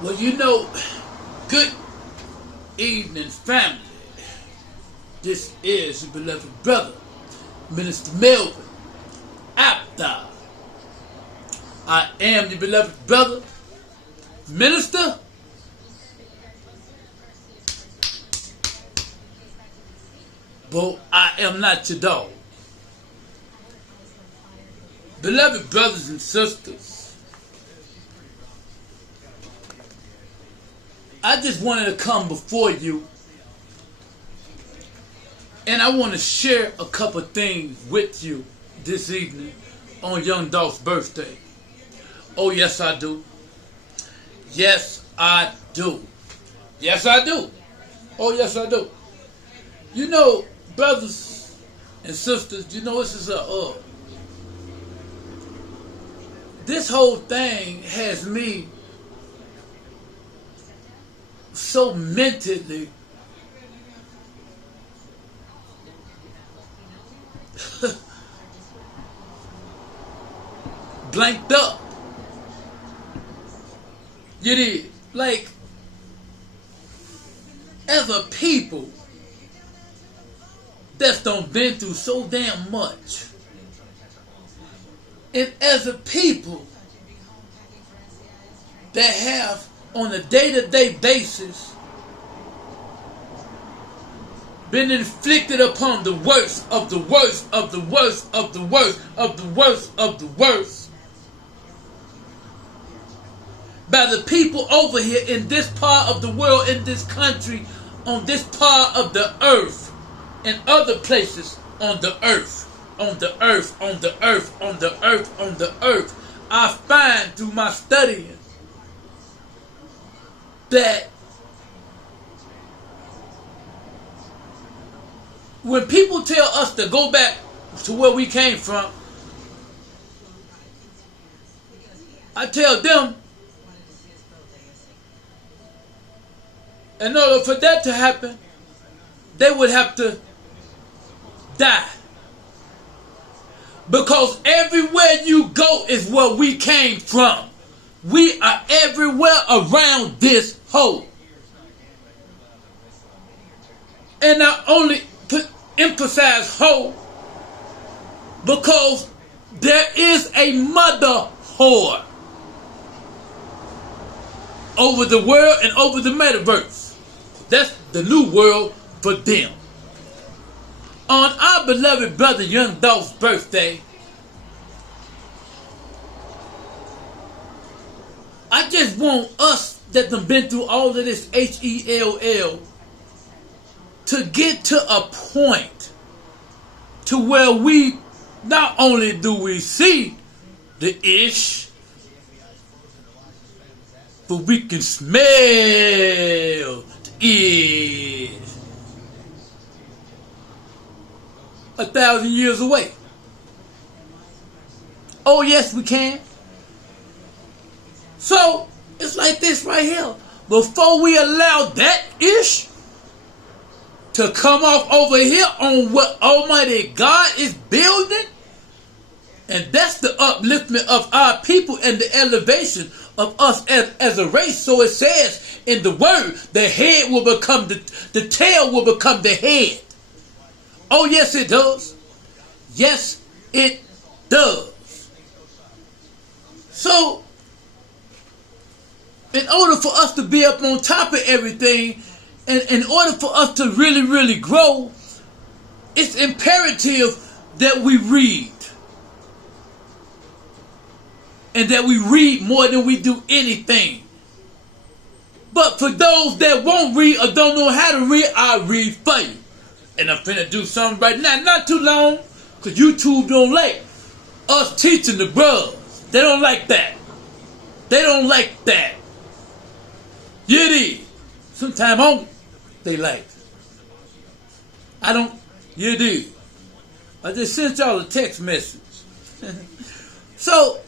Well, you know, good evening, family. This is your beloved brother, Minister Melvin Apdta. I am your beloved brother, Minister. But I am not your dog. Beloved brothers and sisters, I just wanted to come before you and I want to share a couple things with you this evening on Young Dolph's birthday. Oh, yes, I do. Yes, I do. Yes, I do. Oh, yes, I do. You know, brothers and sisters, you know, this whole thing has me so mentally blanked up. You did. Like, as a people that's done been through so damn much, and as a people that have on a day-to-day basis been inflicted upon the worst of the worst of the worst of the worst of the worst of the worst by the people over here in this part of the world, in this country, on this part of the earth, and other places on the earth, on the earth, on the earth, on the earth, on the earth. I find through my studying that when people tell us to go back to where we came from, I tell them, in order for that to happen, they would have to die. Because everywhere you go is where we came from. We are everywhere around this hole. And I only emphasize whole because there is a mother whore over the world and over the metaverse. That's the new world for them. On our beloved brother Young Dolph's birthday, I just want us that have been through all of this HELL to get to a point to where we not only do we see the ish, but we can smell the ish 1,000 years away. Oh yes, we can. So it's like this right here. Before we allow that ish to come off over here on what Almighty God is building, and that's the upliftment of our people and the elevation of us as a race. So it says in the word, the head will become the tail will become the head. Oh yes, it does. Yes, it does. So in order for us to be up on top of everything, and in order for us to really, really grow, it's imperative that we read. And that we read more than we do anything. But for those that won't read or don't know how to read, I'll read for you. And I'm finna do something right now, not too long, because YouTube don't like us teaching the brothers. They don't like that. They don't like that. Yeah, it is. Sometimes they like. I don't. Yeah, it is. I just sent y'all a text message. So,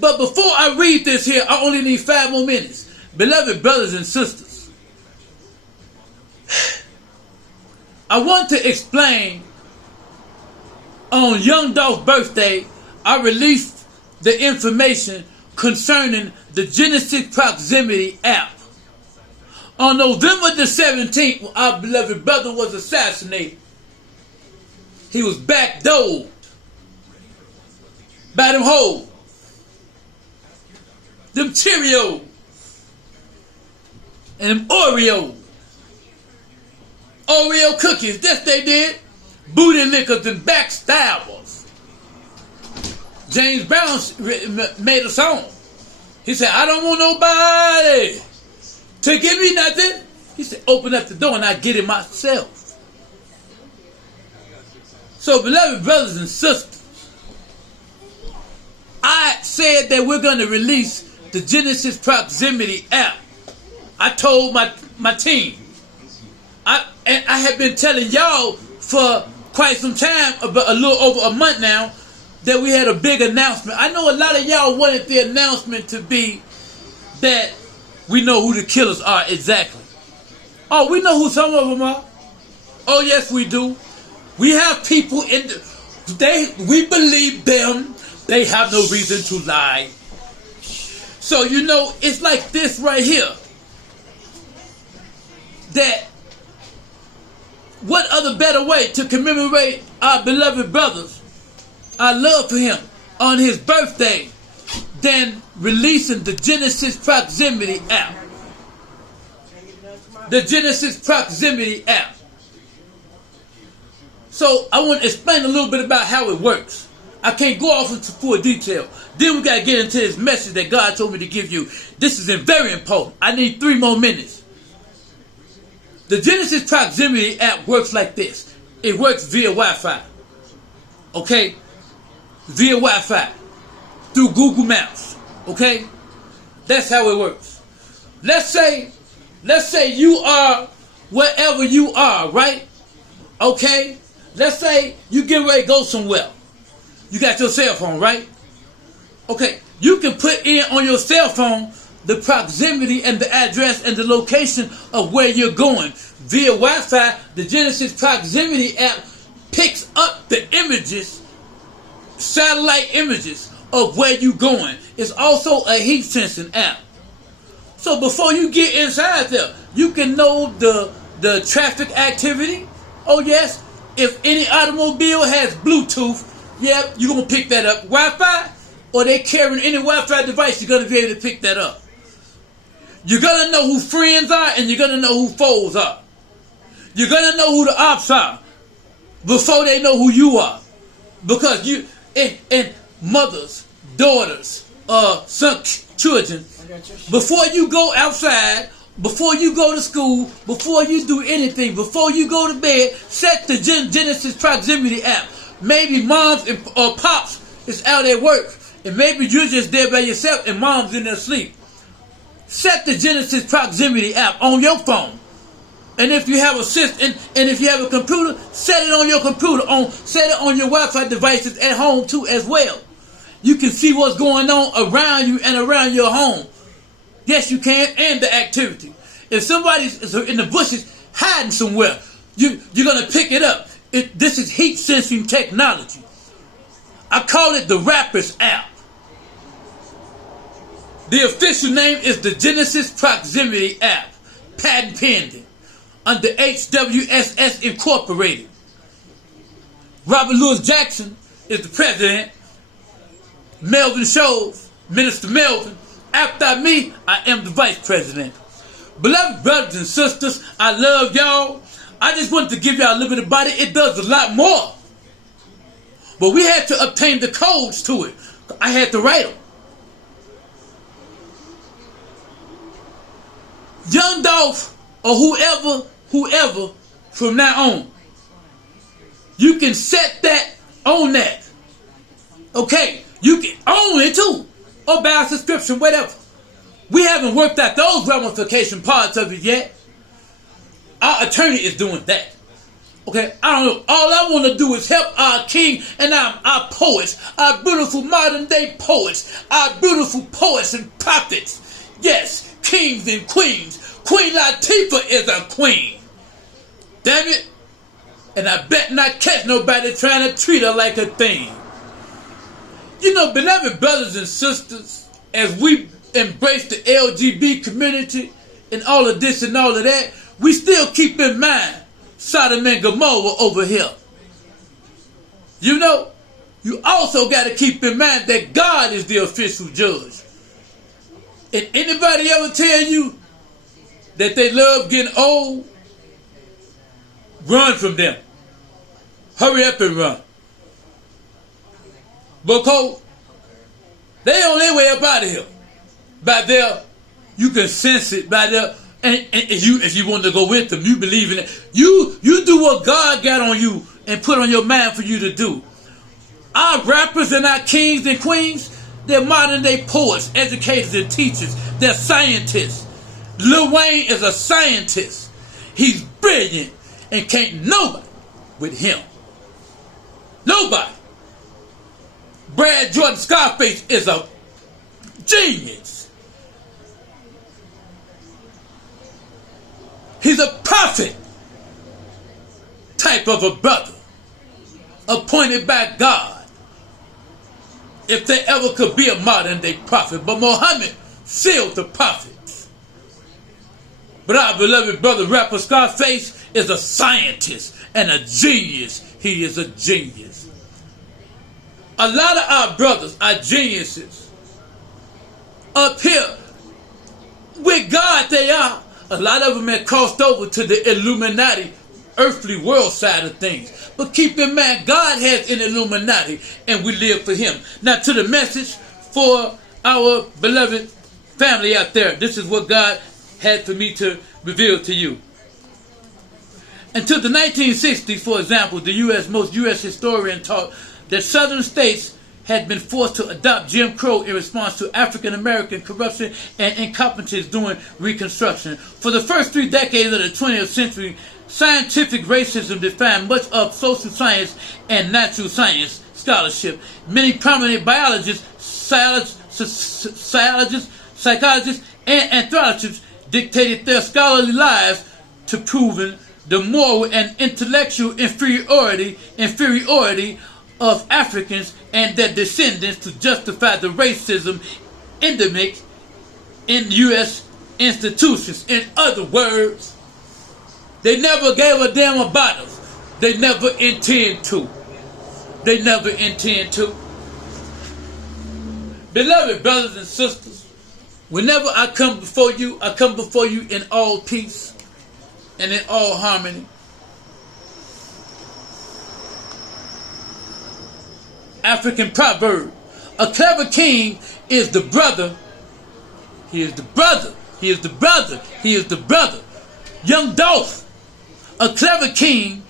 but before I read this here, I only need 5 more minutes. Beloved brothers and sisters, I want to explain on Young Dolph's birthday, I released the information concerning the Genesis Proximity app. On November the 17th, when our beloved brother was assassinated, he was backdoored by them hoes, them Cheerios, and them Oreo cookies. Yes, they did. Booty lickers and backstabbers. James Brown made a song. He said, I don't want nobody to give me nothing. He said, open up the door and I get it myself. So, beloved brothers and sisters, I said that we're going to release the Genesis Proximity app. I told my team. I have been telling y'all for quite some time, about a little over a month now, that we had a big announcement. I know a lot of y'all wanted the announcement to be that we know who the killers are exactly. Oh, we know who some of them are. Oh, yes, we do. We have people we believe them. They have no reason to lie. So, you know, it's like this right here. That what other better way to commemorate our beloved brothers, our love for him, on his birthday than releasing the Genesis Proximity app. The Genesis Proximity app. So I want to explain a little bit about how it works. I can't go off into full detail. Then we got to get into this message that God told me to give you. This is very important. I need 3 more minutes. The Genesis Proximity app works like this. It works via Wi-Fi. Okay? Via Wi-Fi. Through Google Maps. Okay? That's how it works. Let's say you are wherever you are, right? Okay? Let's say you get ready to go somewhere. You got your cell phone, right? Okay. You can put in on your cell phone the proximity and the address and the location of where you're going. Via Wi-Fi, the Genesis Proximity app picks up the images, satellite images of where you're going. It's also a heat sensing app. So before you get inside there, you can know the traffic activity. Oh yes, if any automobile has Bluetooth, yeah, you're going to pick that up. Wi-Fi, or they carrying any Wi-Fi device, you're going to be able to pick that up. You're going to know who friends are and you're going to know who foes are. You're going to know who the ops are before they know who you are. Because you, and mothers, daughters, son, children, before you go outside, before you go to school, before you do anything, before you go to bed, set the Genesis Proximity app. Maybe moms or pops is out at work, and maybe you're just there by yourself and mom's in there asleep. Set the Genesis Proximity app on your phone. And if you have a system, and if you have a computer, set it on your computer. Set it on your Wi-Fi devices at home too as well. You can see what's going on around you and around your home. Yes, you can, and the activity. If somebody's in the bushes hiding somewhere, you're going to pick it up. This is heat sensing technology. I call it the Rappers app. The official name is the Genesis Proximity app, patent pending, under HWSS Incorporated. Robert Louis Jackson is the president. Melvin shows, Minister Melvin. After me, I am the vice president. Beloved brothers and sisters, I love y'all. I just wanted to give y'all a little bit about it. It does a lot more. But we had to obtain the codes to it. I had to write them. Young Dolph, or whoever, from now on, you can set that on that. Okay, you can own it too, or buy a subscription, whatever. We haven't worked out those ramification parts of it yet. Our attorney is doing that. Okay, I don't know. All I want to do is help our king and our poets, our beautiful modern day poets, our beautiful poets and prophets. Yes, kings and queens. Queen Latifah is a queen. Damn it. And I bet not catch nobody trying to treat her like a thing. You know, beloved brothers and sisters, as we embrace the LGBT community and all of this and all of that, we still keep in mind Sodom and Gomorrah over here. You know, you also got to keep in mind that God is the official judge. And anybody ever tell you that they love getting old, run from them. Hurry up and run. Because they on their way up out of here. By there, you can sense it. By there, and if you want to go with them, you believe in it. You do what God got on you and put on your mind for you to do. Our rappers and our kings and queens, they're modern day poets, educators and teachers. They're scientists. Lil Wayne is a scientist. He's brilliant and can't nobody with him. Nobody. Brad Jordan Scarface is a genius. He's a prophet type of a brother, appointed by God, if there ever could be a modern day prophet. But Muhammad sealed the prophets. But our beloved brother rapper Scarface is a scientist and a genius. He is a genius. A lot of our brothers are geniuses. Up here, with God they are. A lot of them have crossed over to the Illuminati, earthly world side of things. But keep in mind, God has an Illuminati, and we live for Him. Now to the message for our beloved family out there. This is what God had for me to reveal to you. Until the 1960s, for example, the U.S. historian taught that southern states had been forced to adopt Jim Crow in response to African American corruption and incompetence during Reconstruction. For the first 3 decades of the 20th century, scientific racism defined much of social science and natural science scholarship. Many prominent biologists, psychologists, and anthropologists dictated their scholarly lives to proving the moral and intellectual inferiority of Africans and their descendants to justify the racism endemic in U.S. institutions. In other words, they never gave a damn about us. They never intend to. They never intend to. Beloved brothers and sisters, whenever I come before you in all peace and in all harmony. African proverb: a clever king is the brother. He is the brother. He is the brother. He is the brother. Young Dolph: a clever king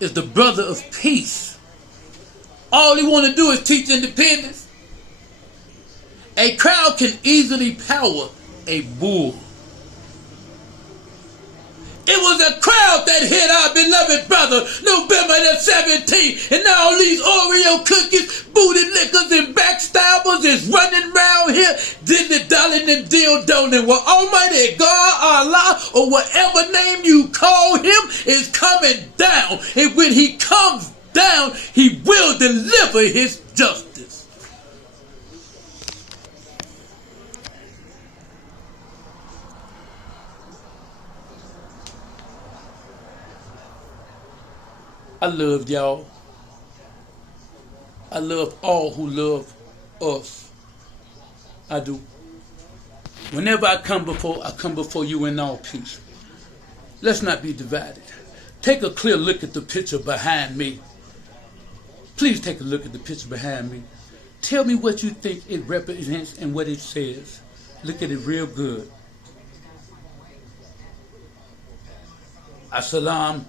is the brother of peace. All he want to do is teach independence. A crowd can easily power a bull. It was a crowd that hit our beloved brother November the 17th, and now all these Oreo cookies, booty lickers, and backstabbers is running around here, dilly-dallying and dildoing. Well, Almighty God, Allah, or whatever name you call Him, is coming down, and when He comes down, He will deliver His justice. I love y'all. I love all who love us. I do. Whenever I come before you in all peace. Let's not be divided. Take a clear look at the picture behind me. Please take a look at the picture behind me. Tell me what you think it represents and what it says. Look at it real good. Assalamualaikum.